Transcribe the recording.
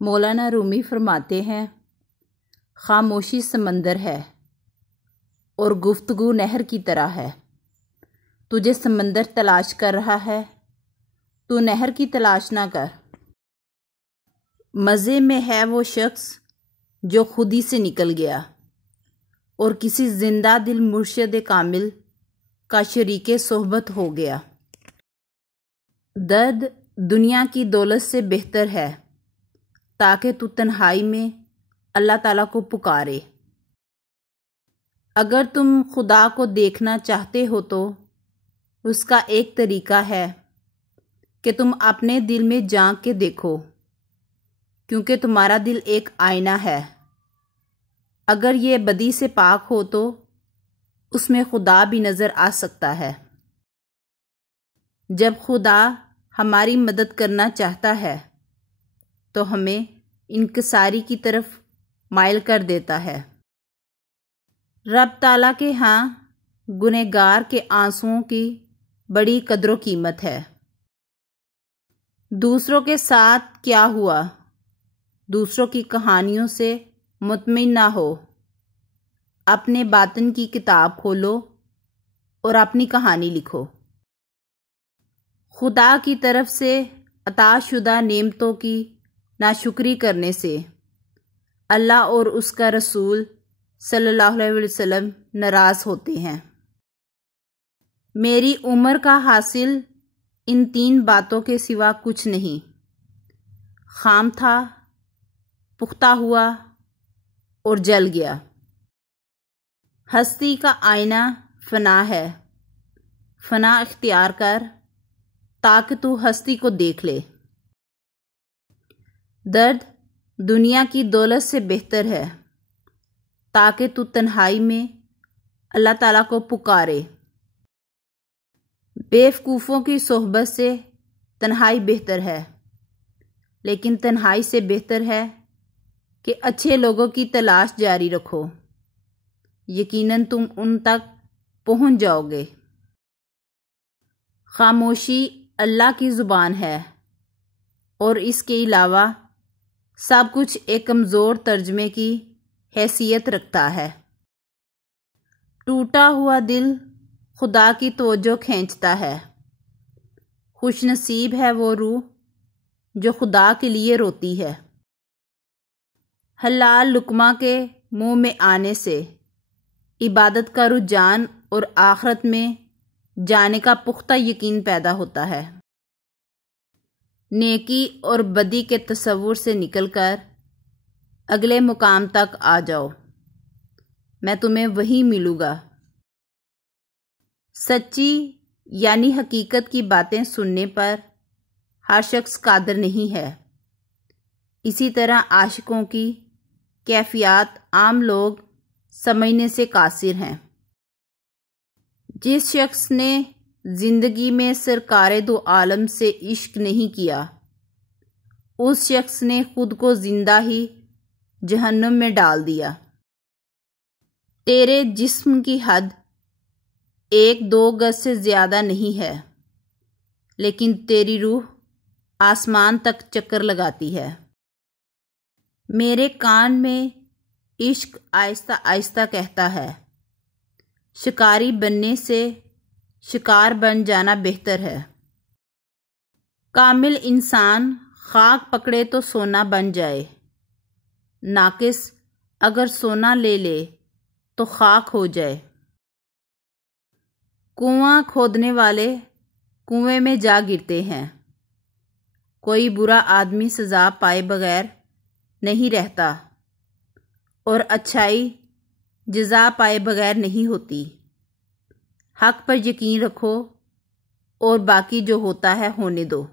مولانا رومی فرماتے ہیں، خاموشی سمندر ہے اور گفتگو نہر کی طرح ہے۔ تجھے سمندر تلاش کر رہا ہے، تو نہر کی تلاش نہ کر۔ مزے میں ہے وہ شخص جو خود ہی سے نکل گیا اور کسی زندہ دل مرشد کامل کا شریک صحبت ہو گیا۔ درد دنیا کی دولت سے بہتر ہے تاکہ تو تنہائی میں اللہ تعالیٰ کو پکارے۔ اگر تم خدا کو دیکھنا چاہتے ہو تو اس کا ایک طریقہ ہے کہ تم اپنے دل میں جھانک کے دیکھو، کیونکہ تمہارا دل ایک آئینہ ہے۔ اگر یہ بدی سے پاک ہو تو اس میں خدا بھی نظر آ سکتا ہے۔ جب خدا ہماری مدد کرنا چاہتا ہے تو ہمیں انکساری کی طرف مائل کر دیتا ہے۔ رب تعالیٰ کے ہاں گنہگار کے آنسوؤں کی بڑی قدر و قیمت ہے۔ دوسروں کے ساتھ کیا ہوا، دوسروں کی کہانیوں سے مطمئن نہ ہو۔ اپنے باطن کی کتاب کھولو اور اپنی کہانی لکھو۔ خدا کی طرف سے عطا شدہ نعمتوں کی ناشکری کرنے سے اللہ اور اس کا رسول صلی اللہ علیہ وسلم ناراض ہوتے ہیں۔ میری عمر کا حاصل ان 3 باتوں کے سوا کچھ نہیں: خام تھا، پختہ ہوا اور جل گیا۔ ہستی کا آئینہ فنا ہے، فنا اختیار کر تاکہ تو ہستی کو دیکھ لے۔ درد دنیا کی دولت سے بہتر ہے تاکہ تو تنہائی میں اللہ تعالیٰ کو پکارے۔ بیوقوفوں کی صحبت سے تنہائی بہتر ہے، لیکن تنہائی سے بہتر ہے کہ اچھے لوگوں کی تلاش جاری رکھو، یقیناً تم ان تک پہنچ جاؤ گے۔ خاموشی اللہ کی زبان ہے اور اس کے علاوہ سب کچھ ایک کمزور ترجمے کی حیثیت رکھتا ہے۔ ٹوٹا ہوا دل خدا کی توجہ کھینچتا ہے۔ خوش نصیب ہے وہ روح جو خدا کے لیے روتی ہے۔ حلال لقمہ کے منہ میں آنے سے عبادت کا رجحان اور آخرت میں جانے کا پختہ یقین پیدا ہوتا ہے۔ نیکی اور بدی کے تصور سے نکل کر اگلے مقام تک آ جاؤ، میں تمہیں وہیں ملوں گا۔ سچی یعنی حقیقت کی باتیں سننے پر ہر شخص قادر نہیں ہے۔ اسی طرح عاشقوں کی کیفیات عام لوگ سمجھنے سے قاصر ہیں۔ جس شخص نے زندگی میں سرکار دو عالم سے عشق نہیں کیا، اس شخص نے خود کو زندہ ہی جہنم میں ڈال دیا۔ تیرے جسم کی حد 1-2 گز سے زیادہ نہیں ہے، لیکن تیری روح آسمان تک چکر لگاتی ہے۔ میرے کان میں عشق آہستہ آہستہ کہتا ہے، شکاری بننے سے شکار بن جانا بہتر ہے۔ کامل انسان خاک پکڑے تو سونا بن جائے، ناقص اگر سونا لے لے تو خاک ہو جائے۔ کنواں کھودنے والے کنویں میں جا گرتے ہیں، کوئی برا آدمی سزا پائے بغیر نہیں رہتا، اور اچھائی جزا پائے بغیر نہیں ہوتی۔ حق پر یقین رکھو اور باقی جو ہوتا ہے ہونے دو۔